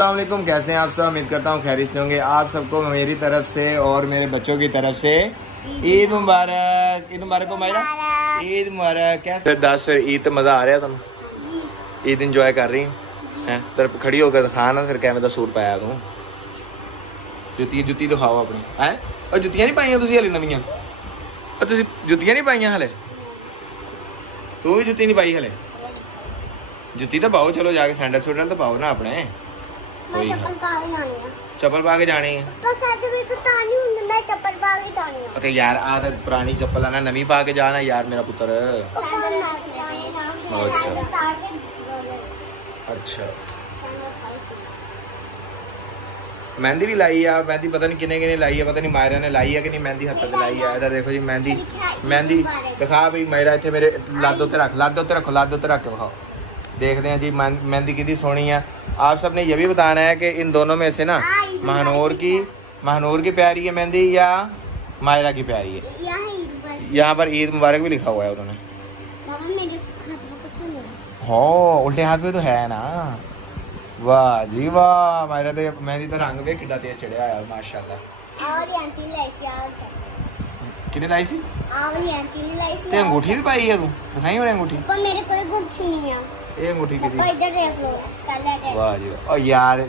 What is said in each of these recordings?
अस्सलाम वालेकुम, कैसे हैं आप सब। उम्मीद करता हूँ खैरियत से होंगे। आप सबको मेरी तरफ से और मेरे बच्चों की तरफ से ईद मुबारक। ईद मुबारक को मायरा, ईद मुबारक। कैसे दस फिर ईद तो मज़ा आ रहा है तुम? ईद इंजॉय कर रही हैं? तरफ खड़ी होकर दिखा ना फिर कैमें दा सूट पाया तू। जुत्ती दिखाओ अपनी है। और जुत्तियां नहीं पाइयां तुसीं हले नवीं? तुसीं जुत्तियां नहीं पाइयां हले? तू भी जुत्ती नहीं पाई हले? जुत्ती तो पाओ, चलो जाके सैंडल सूडल तो पाओ ना अपने। चप्पल पा के जानी है तो यार आदत पुरानी चप्पल आना नवी पा के जाना यार मेरा पुत्र। अच्छा मेहंदी भी लाई है। मेहंदी पता नहीं किने लाई है, पता नहीं मायरा ने लाई है कि नहीं। मेहंदी हत्थ लाई है। इधर देखो जी मेहंदी दिखा भाई मायरा इतने मेरे लादो ते रख के दिखाओ। देखते हैं जी मेहंदी कितनी सोहनी है। आप सब ने ये भी बताना है कि इन दोनों में से ना महानूर की प्यारी है मेहंदी या मायरा की प्यारी है। यहाँ पर ईद मुबारक भी लिखा हुआ है उन्होंने। हाँ उल्टे हाथ में तो है ना। वाह जी वाह, मायरा तो मेहंदी तो रंग भी कितना तेज चढ़िया है माशाल्लाह। किने लाई सी? ते अंगूठी भी पाई है तू? दिखाई हो अंगूठी? पर मेरे कोई अंगूठी नहीं है। ये अंगूठी की इधर देख लो। वाह जी वाह। और यार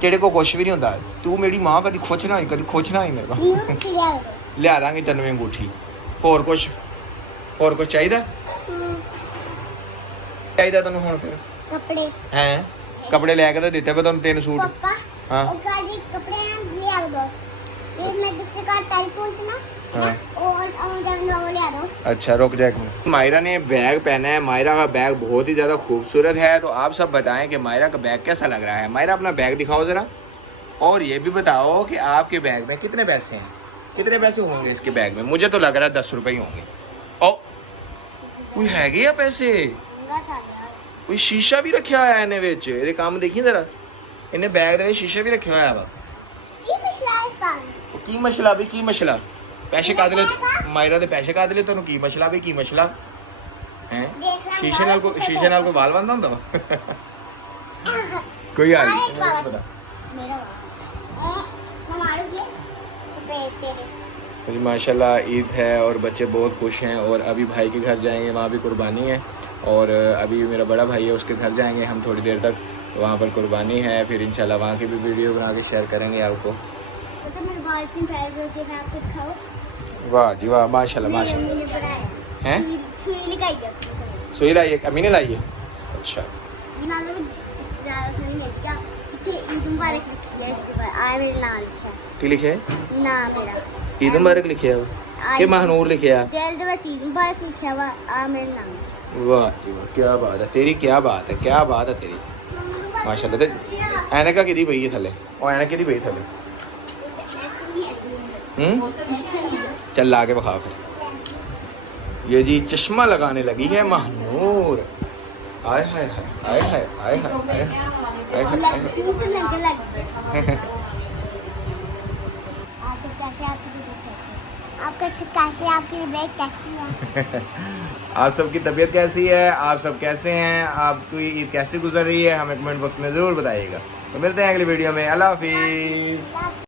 तेरे को कुछ भी नहीं होता। तू मेरी मां कभी खुश ना हुई मेरे को। लिया दांगे तेन अंगूठी। और कुछ चाहिए तेन हुण फिर? कपड़े हैं? कपड़े लैके तो दिते पे तुम 3 सूट। हाँ अच्छा रुक जाए। मायरा ने बैग पहना है। मायरा का बैग बहुत ही ज्यादा खूबसूरत है। तो आप सब बताएं कि मायरा का बैग कैसा लग रहा है। मायरा अपना बैग दिखाओ जरा। और ये भी बताओ कि आपके बैग में कितने पैसे हैं, कितने पैसे होंगे इसके बैग में। मुझे तो लग रहा है 10 रुपए ही होंगे। ओ कोई है गया पैसे? कोई शीशा भी रखा है इन्हें विच। ये काम देखिए जरा। इन्हें बैग दे शीशा भी रखा हुआ वा। की मसला भी की मसला? पैसे का दिले मायरा दे पैसे का दिले तेन की मसला भी की मसला है? शीशे नाल को बाल बंद होंदा वा। कोई हाल नहीं। जी माशाल्लाह ईद है और बच्चे बहुत खुश हैं। और अभी भाई के घर जाएंगे, वहाँ भी कुर्बानी है। और अभी मेरा बड़ा भाई है उसके घर जाएंगे हम थोड़ी देर तक। वहाँ पर कुर्बानी है। फिर इंशाल्लाह वहाँ की भी वीडियो बना के शेयर करेंगे आपको। वाह जी वाह माशाल्लाह हैं? सुई लाई है? अम्मी ने लाई है? अच्छा की लिखे? ईद मुबारक लिखे है कि महानूर लिखे है? वाह जी वाह क्या बात है तेरी, क्या बात है तेरी माशाल्लाह। ऐनका किदी पई है थले? और ऐनक किदी पई थले? चल ला के बखा फिर। ये जी चश्मा लगाने लगी है महानूर। आय हाय हाय हाय हाय हाय हाय आप सबकी तबीयत कैसी है? आप सब कैसे हैं? आपकी ईद कैसी गुजर रही है? हमें कमेंट बॉक्स में जरूर बताइएगा। तो मिलते हैं अगली वीडियो में। अल्लाह हाफिज।